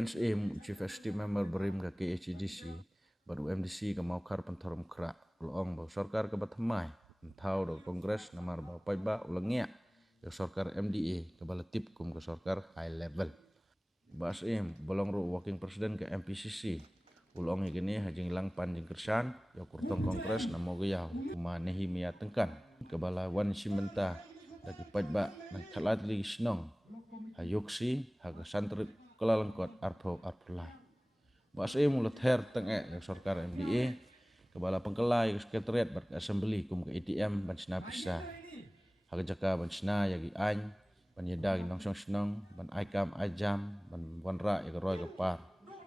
PN Syiem Chief Executive Member berim ke KHDC baru MDC ke maukar pentorom krak ulong bau sorkar ke batmai thaw do kongres namar bau paiba ulangnya ke sorkar MDA ke balatip kum ke sorkar high level bas bolong ru working president ke MPCC ulong igene hajing lang panjing kersan ya kurtong kongres namo gayau kuma nehi mia tengkan ke bala wan simenta daki paiba nang khalat li snong hayuksi haga santrip kelalengkot arpo arpulai bas mulut her tengek yang sorkar MDA kebala pengkelai sekretariat ber assembly kum ke ATM ban sna pisa haga jaka ban sna yagi an ban yeda gi nongsong snong ban aikam ajam ban wanra ya roy ke par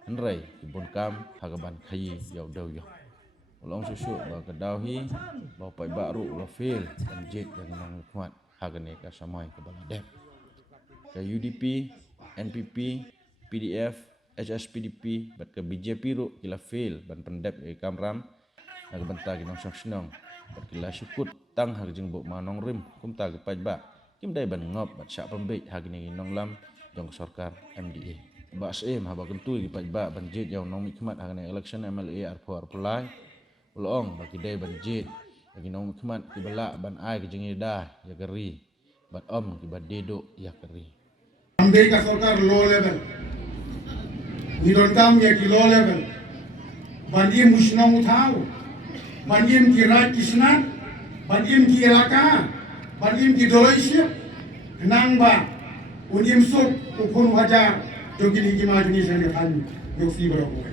henrei kibun kam haga ban khayi yaw daw yo ulong susu ba kedauhi ba pai baru lo fil dan jet yang nang kuat haga ne ka samai kebala dep ke UDP NPP PDF, HSPDP, bat ke BJP ru kila fail ban pendep ke kamram nag banta gi nongsong snong bat kila syukut tang hag jing bu manong rim kum ta ge pajba kim dai ban ngop bat sya pembe hag ni nonglam jong sorkar MDA ba sem haba kentu gi pajba ban jet yaw nong hikmat hag ni election MLA arpor pulai ulong ba ki dai ban jet gi nong hikmat ki bala ban ai ge jing ida ya geri bat om ki bat dedo ya geri ambe ka sorkar low level ni don kam ye ki low level bandim musnong uthau bandim ki raj kisnan bandim ki elaka bandim ki doloisya nang ba unim sup ukun wajar jogini ki majuni sen khan yoksi bro ko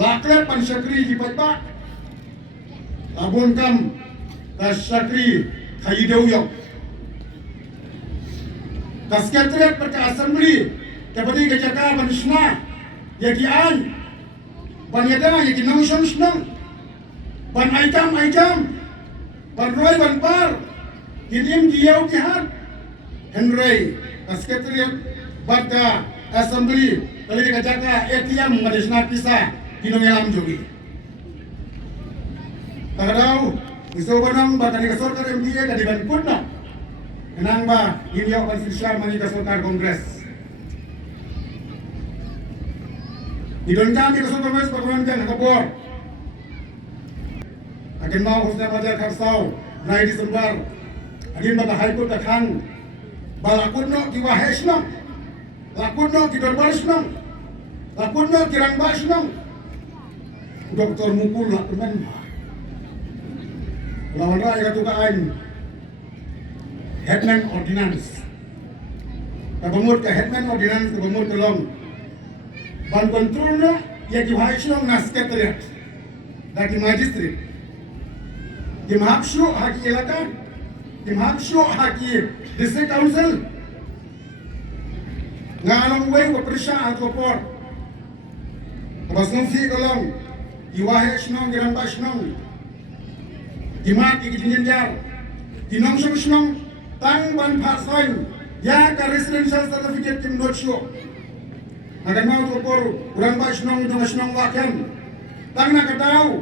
lakle pan sakri ki patba abun kam ka sakri khayideu yok ka sekretariat per assembly Kapati ke Jakarta Banisna, yaki an, ban yada yaki nongsong snong, ban aikam, ban roy ban par, kinim diau kihat, Henry, sekretariat bata assembly, kali ke Jakarta ATM Banisna pisa, kinong yalam jogi. Tagadaw, iso banang batani ke sorkar MDA kadi ban kunna, kenang ba ini akan sisya mani ke sorkar kongres. Idon kami ke supervis permanenkan kabur. Akan mau husna majar karsau, 9 Desember. Akan bata haikut takhan. Balakut no ki wahesh no. Lakut no ki dorbash no. Lakut no ki rangbash no. Doktor mukul lah teman. Lawan raya katukaan. Headman Ordinance. Kabamur ke Headman Ordinance, kabamur ke long. Ban kontrolnya ya di Haishnong na sekretariat dari magistrat di Mahapshu haki elaka di Mahapshu haki district council ngalong way wa persya atau por basnong si kolong di Haishnong di Rambashnong di mati di Jinjar di nongsong shnong tang ban phasoin ya ka residential certificate kim notsyo akan mau tukor urang ba snong dong snong lakan tang na kadaw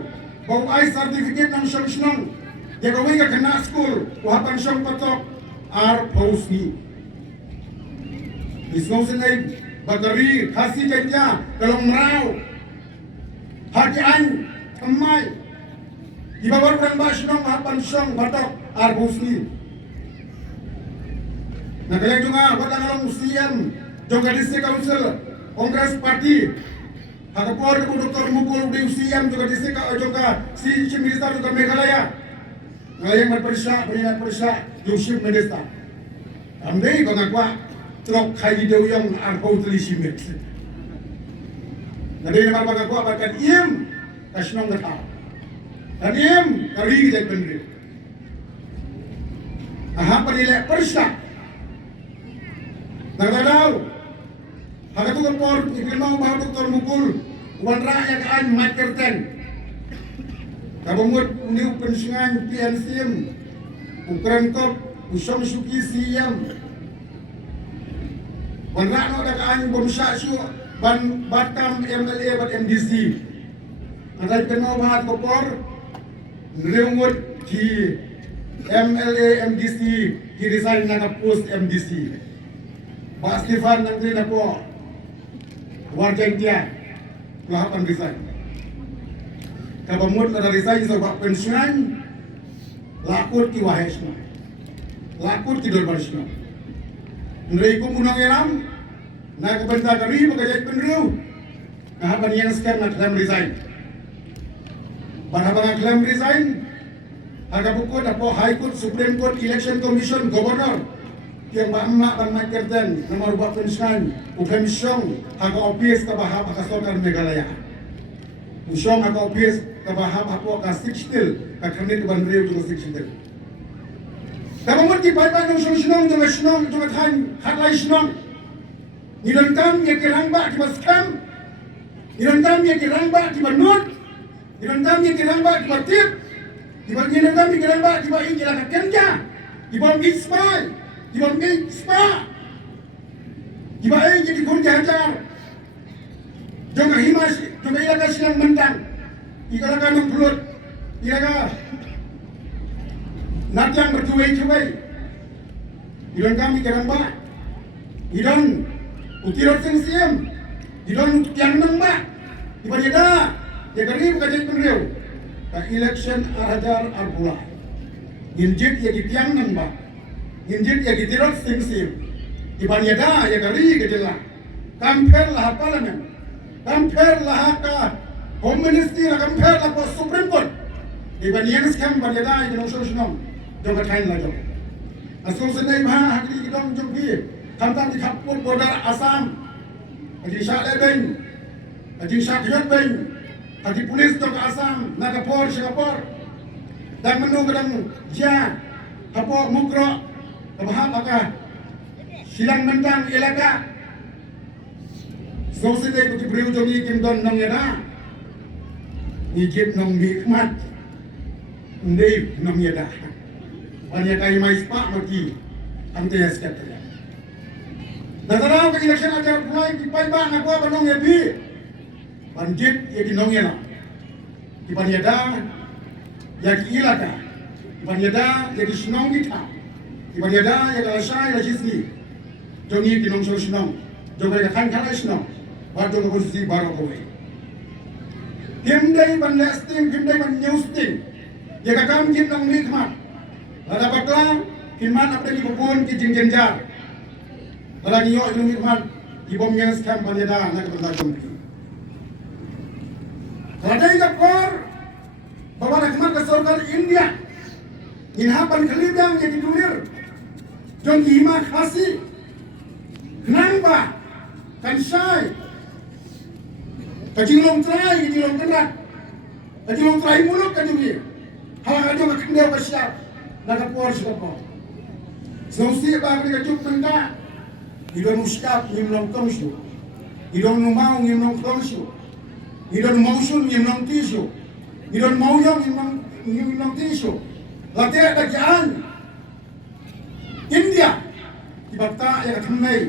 bau ai certificate ng snong ya gawin ka kana school uhapan siyang patok ar posni isno sinay bagari khasi janja kalong maraw hati an amay ibawar urang ba snong uhapan siyang patok ar posni nagalang juga batang along Syiem jongka district council Kongres Parti, Hakapor ke Dr. Mukul di Syiem juga district juga si Chief Minister juga Meghalaya, ngayon berperisa beringat perisa Yusuf Medesta. Ambil bangakwa trok kayu dewi yang arpau telisimet. Nanti nama bangakwa bahkan iem kasnong getah, dan iem kari kita pendiri. Aha penilai perisa, nagadaw. Agak tu kapor, ikan mau bawa Doktor Mukul, wan rakyat an makerten. Kabumut niu pensingan PN Syiem, ukuran kop, usong suki Syiem. Wan rakyat no dakaan bomsa syu, ban batam MLA bat MDC. Agak ikan mau bawa kapor, ngeumut ki MLA MDC, ki resign na post MDC. Pak Stefan nanti napo warga India lahapan resign. Kabamut ada resign sebab pensiun lakut ki wahesna. Lakut ki dorbarsna. Nrei kum punang eram na ko benta kari bagajai penriu. Nah ban yang sekarang nak claim resign. Ban claim resign harga buku dapo High Court, Supreme Court, Election Commission, Governor yang mak ban kerten nomor buat pensiun ukam syong harga office ka bahap ka sorkar Meghalaya. Syong harga office ka bahap apo ka sixtil ka khanit ban riu tu sixtil. Kabamut ki pai nong syong jong than hatlai syong. Nilantam ye kirangba ki baskam. Nilantam ye kirangba ki banut. Nilantam ye kirangba ki batip. Nilantam ye kirangba ki ba injila ka kenja. Di bawah ispai. Di bawah ispa. Di bawah ini jadi kun jajar. Jangan himas, jangan ilaga silang mentang. Ilaga nong pulut. Ilaga natang bercuai-cuai. Ilan kami keramba. Ilan utirot PN Syiem. Ilan tiang nang ba. Iba dia dia kari bukan penriu. Ka election arajar arbula. Injit ya di tiang nang ba. Injit ya di tirot PN Syiem. Iba dia ya kari gedela. Kamper lah parlimen. Kamper lah ka Home Ministry lah kamper lah po Supreme Court. Iba dia skam ba dia di nong jom kain lah jom. Asal senai mah hari kita jom pi. Kamtan di kapur border Assam. Haji Syah Lebeng. Haji Syah Lebeng. Haji polis jom ke Assam. Nagapur, Singapura. Dan menung kadang dia apa mukro. Bahap akah silang mentang elaka. So senai kuti beriu jom ni kim don nong yada. Ikip nong nikmat. Ndai nong yada. Banyak kali mais pak mati ante sekat. Nazarau ke election ajar mulai kipai ba nak apa nong yabi. Banjit ya di nong yana. Di banyada ya di ilaka. Di banyada ya di senong kita. Di banyada ya kalau saya ya jisni. Jongi di nong senong. Jongi ke kan senong. Waktu ke posisi baru kowe. Himdai ban lasting, himdai ban newsting. Ya kakam jin nong nikmat. Ada bakla kiman apa di bubun ki jingjenjar. Ada niyo ilmu kiman di bom yang skam panjada nak benda jumpi. Ada yang kapor bawa nakmat ke sorkar India. Inhapan kelidang jadi dulir. Jom hima khasi. Kenapa? Kan syai. Kajilong try, kajilong kerat. Kajilong try mulut kajilong. Halang aja makan dia bersiap. Nakapor siya po. So siya ba ang nagachuk ng ka? Idon muskap yung nong komisyo. Idon numaw yung nong komisyo. Idon motion yung nong tisyo. Idon mauyong yung nong tisyo. Lati at nagyaan. India. Ibagta yung katamay.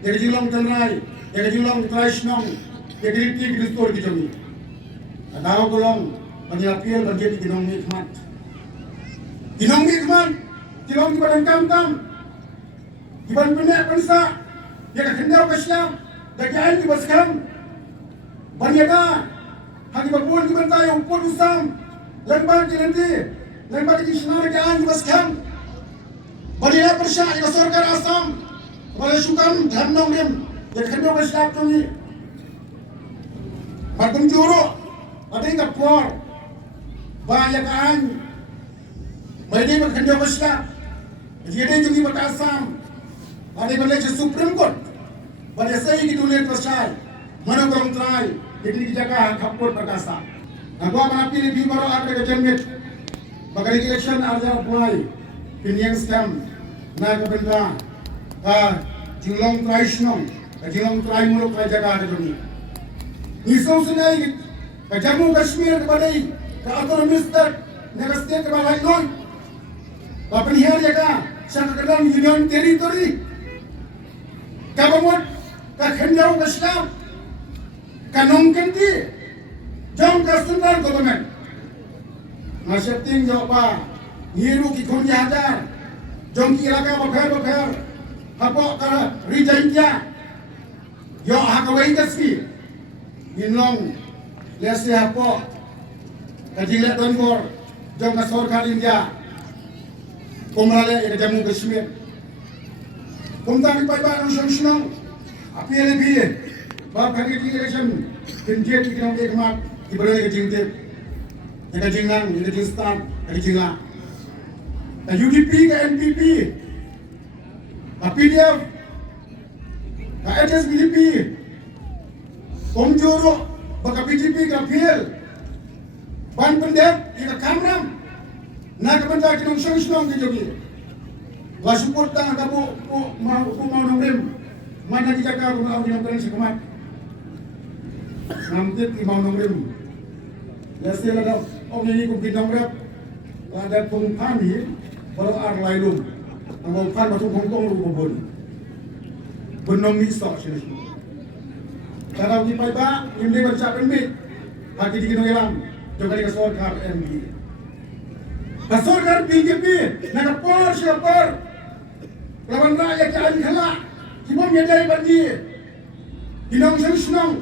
Yung kajilong tanray. Yung kajilong traishnong. Yung kajilong kristor kijami. Kadaw ko lang. Panyapil bagay ikinong nikmat. Ginong mikman, ginong ibadan kam-kam, ibadan penek pensa, ya kakendau kasyam, dagian ibaskam, banyada, hagi babun ibadan tayo, upun usam, lembar nanti, lembar di sana dagian ibaskam, banyada persya, ya sorkar Assam, banyada syukam, dhamnong rim, ya kakendau kasyam tungi, markum juro, ada yang kapor, banyakan, Mereka berkendak besar. Jadi juga pada Assam. Ada yang Supreme Court. Pada saya itu lihat besar. Mana orang try. Jadi dijaga kapur perkasa. Aku akan pilih di baru ada kejamit. Bagai election ada mulai. Pinjang scam. Naik ke benda. Jilong try senong. Jilong try muluk try jaga ada dunia. Nisau senai. Ke Jammu Kashmir kepada ke autonomistek. Negara state kepada lain. Bapak lihat ya kak, saya kedalam Union Territory. Kabamut, kakendau kaslam, kanong kanti, jom ka central government. Masyarakat jawab apa? Ngiru ki kunja hajar, jom ki ilaka bakar, Hapo kara rijaintia. Yo hakawai kaski. Inlong lesi hapo. Kajilek donggor. Jom ka sorkar India. Kumrale ika Jammu Kashmir. Kumta ki paiba nang senang. Api lebih. Bab kaki di election. Kenjet di kena ekmat. Ibarat ke jingtip. Ika jingang, ika jingstan, ika jinglang. UDP ke NPP. PDF. HS BJP. Komjoro baka BJP ka PL. Ban pendek ika kamram. Na kabanta kinong senang ke jogi. Wa support ta kabu mau nongrim. Mana dijaka ko mau nongrim sekumat. Namtit ki mau nongrim. Lasi ada om ini ku pinongrap. Ada pungpan ni baru ar lailum. Ang pan batu Hongkong lu bobon. Benom misok sini. Kalau di paiba imli bercak remit. Hati di kinong elam. Joga di sorkar MD. Sorkar BJP nak por siapar. Lawan rakyat jalan khala. Kibom yadai bagi. Kinong senang.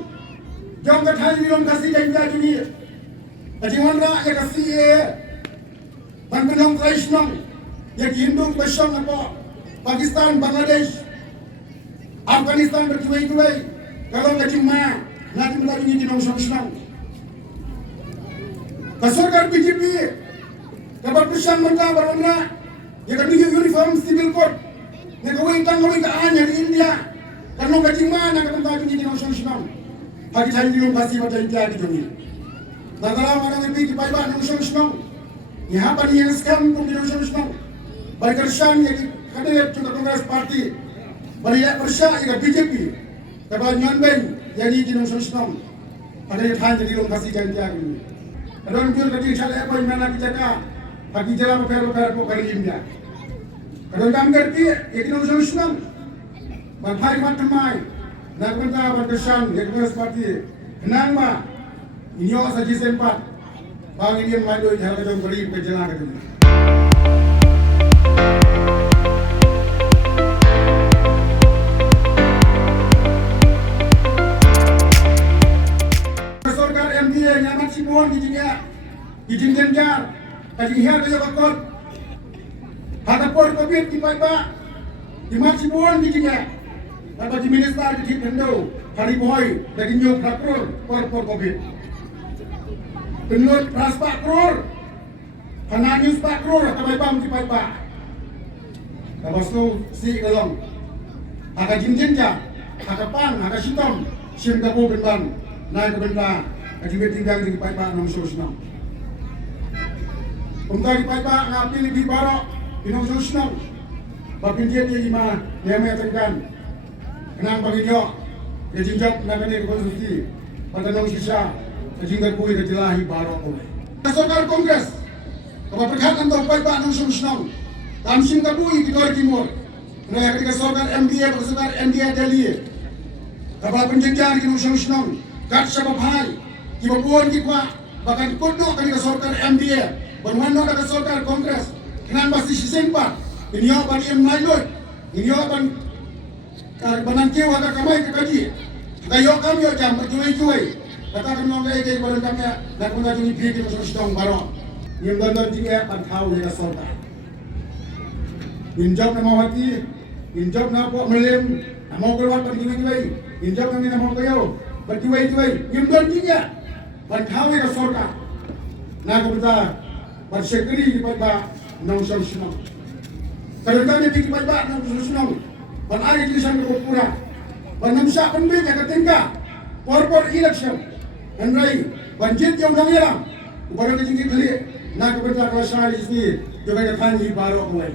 Jom kathai minum kasih janji ni. Kajiwan rakyat kasih ban penong Krishnam yang Hindu bersong apa Pakistan, Bangladesh, Afghanistan berkuai-kuai kalau kajima nanti melalui di nong senang. Sorkar BJP dapat pesan mereka berwarna yang kami uniform civil code yang kawin ke anya di India kalau kajima nak melalui di nong senang. Bagi saya di nong kasih pada India di dunia. Dalam orang lebih di paiba nong senang. यहाँ पर ये स्कैम को दिनों से बरकरशान ये कदे चुका कांग्रेस पार्टी बड़ी प्रशा ये बीजेपी तब न्यानबेन ये नी दिनों से ada yang tanya di rumah kasih janjian ini. Ada orang jual kecil salah apa yang mana kita kah? Bagi jalan per ko kari India. Ada orang kamar dia, ये दिनों से सुनम. Bantai macam mai. Nak benda berkesan ये Congress party. Kenang ma. Ini orang saji sempat. Bang ini yang malu jalan ke beri penjelang ke sini. Sorkar MDA nyaman sibuan di jingga, jenjar, kaji hiar ke bakot. Hadapor COVID di paiba, di mat sibuan di jingga. Dapat di minister di Indo, hari boy, dari nyok rakur por COVID. Penut ras Pak Krur. Kananyus Pak Krur atau bam di paipa. Lepas tu si gelong. Agak jinjinja, agak pan, agak sitom. Sim gabu benban. Naik ke benda. Kaji tinggal di paipa nong susnam. Untuk di paipa ngapi lebih barok. Inong susnam. Bapin dia lima. Dia menyatakan. Kenang bagi dia. Dia jinjak namanya konstitusi. Pada nong sisa. Sehingga kuih kejelahi barok oleh. Sorkar Kongres, kalau perkhidmatan untuk paiba nong senang, tamsim kabui di Jawa Timur. Mereka ketika sorkar MDA, sorkar MDA Delhi, kalau penjenjar di nong senang, kat siapa bahai, kiba buan kita, bahkan kodok ketika sorkar MDA, bermano ketika sorkar Kongres, kenapa masih sempat, ini apa yang mailoi, ini apa banantiwa agak kamai kekaji, kayo kami jam berjuai-juai. Katakan orang kaya pada kami nak mengajukan pergi ke Sostong Barok. Yang benar juga pantau ya sorkar. Injak nama hati, injak nama pok melim, nama keluar pergi-pergi, injak kami nama kayo pergi-pergi. Yang benar juga pantau ya sorkar. Nak kita bersekri di paiba nong Sostong. Kalau kami pergi paiba nong Sostong, panai di sana berpura, panamsa penbih jaga tingkah, por election. Andai banjir yang dah hilang, barang kecil kecil, nak berita kelas hari ini juga yang tanya baru mulai.